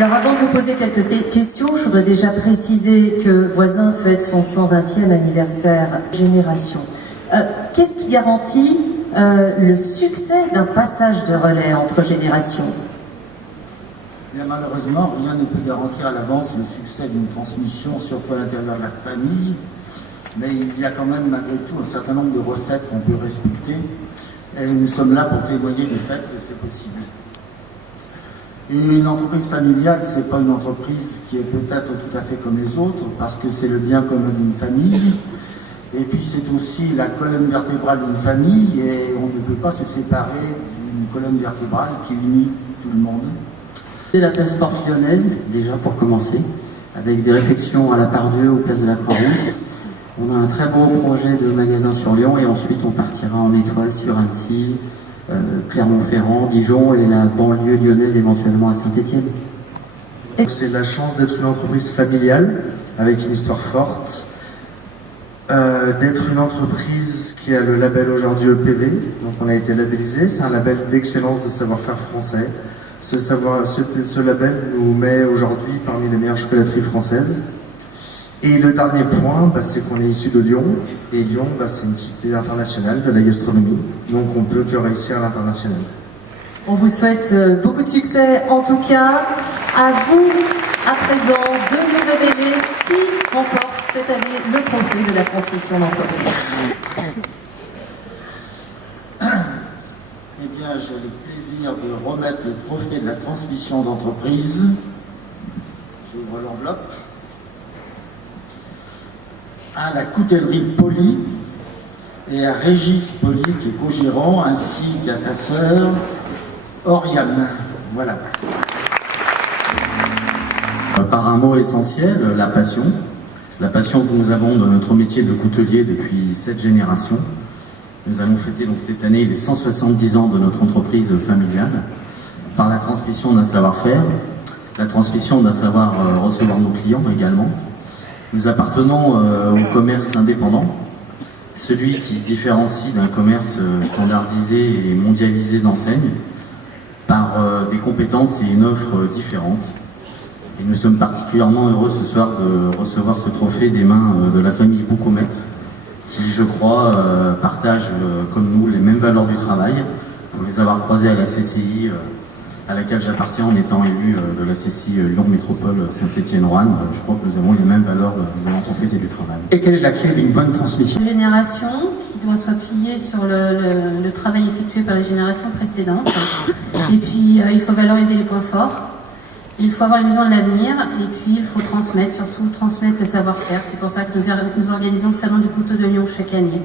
Alors avant de vous poser quelques questions, je voudrais déjà préciser que Voisin fête son 120e anniversaire Génération. Qu'est-ce qui garantit le succès d'un passage de relais entre générations? Bien, malheureusement, rien ne peut garantir à l'avance le succès d'une transmission, surtout à l'intérieur de la famille, mais il y a quand même malgré tout un certain nombre de recettes qu'on peut respecter, et nous sommes là pour témoigner du fait que c'est possible. Une entreprise familiale, ce n'est pas une entreprise qui est peut-être tout à fait comme les autres, parce que c'est le bien commun d'une famille, et puis c'est aussi la colonne vertébrale d'une famille, et on ne peut pas se séparer d'une colonne vertébrale qui unit tout le monde. C'est la place Porte Lyonnaise, déjà pour commencer, avec des réflexions à la Part-Dieu, aux places de la Croix-Rousse. On a un très beau projet de magasin sur Lyon, et ensuite on partira en étoile sur Annecy, Clermont-Ferrand, Dijon et la banlieue lyonnaise éventuellement à Saint-Étienne. C'est la chance d'être une entreprise familiale avec une histoire forte, d'être une entreprise qui a le label aujourd'hui EPV, donc on a été labellisé, c'est un label d'excellence de savoir-faire français. Ce label nous met aujourd'hui parmi les meilleures chocolateries françaises. Et le dernier point, c'est qu'on est issu de Lyon, et Lyon, c'est une cité internationale de la gastronomie, donc on peut que réussir à l'international. On vous souhaite beaucoup de succès, en tout cas. À vous, à présent, de nous révéler qui remporte cette année le trophée de la transmission d'entreprise. Eh bien, j'ai le plaisir de remettre le trophée de la transmission d'entreprise. J'ouvre l'enveloppe. À la coutellerie Poli et à Régis Poli qui est co-gérant, ainsi qu'à sa sœur Oriane. Voilà. Par un mot essentiel, la passion. La passion que nous avons dans notre métier de coutelier depuis 7 générations. Nous allons fêter donc cette année les 170 ans de notre entreprise familiale par la transmission d'un savoir-faire, la transmission d'un savoir recevoir nos clients également. Nous appartenons au commerce indépendant, celui qui se différencie d'un commerce standardisé et mondialisé d'enseigne par des compétences et une offre différente. Et nous sommes particulièrement heureux ce soir de recevoir ce trophée des mains de la famille Boucomètre, qui, je crois, partage comme nous les mêmes valeurs du travail, pour les avoir croisés à la CCI, à laquelle j'appartiens en étant élu de la CCI Lyon Métropole Saint-Étienne-Roanne. Je crois que nous avons les mêmes valeurs de l'entreprise et du travail. Et quelle est la clé d'une bonne transmission? Une génération qui doit s'appuyer sur le travail effectué par les générations précédentes. Et puis il faut valoriser les points forts, il faut avoir une vision de l'avenir, et puis il faut transmettre, surtout transmettre le savoir-faire. C'est pour ça que nous organisons le Salon du couteau de Lyon chaque année.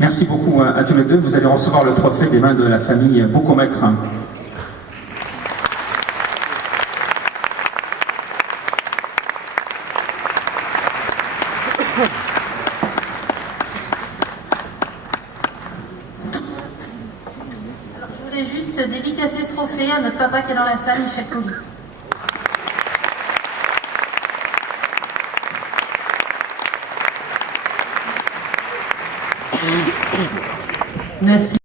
Merci beaucoup à tous les deux. Vous allez recevoir le trophée des mains de la famille Boucomètre. Alors, je voulais juste dédicacer ce trophée à notre papa qui est dans la salle, Michel Colli. Merci.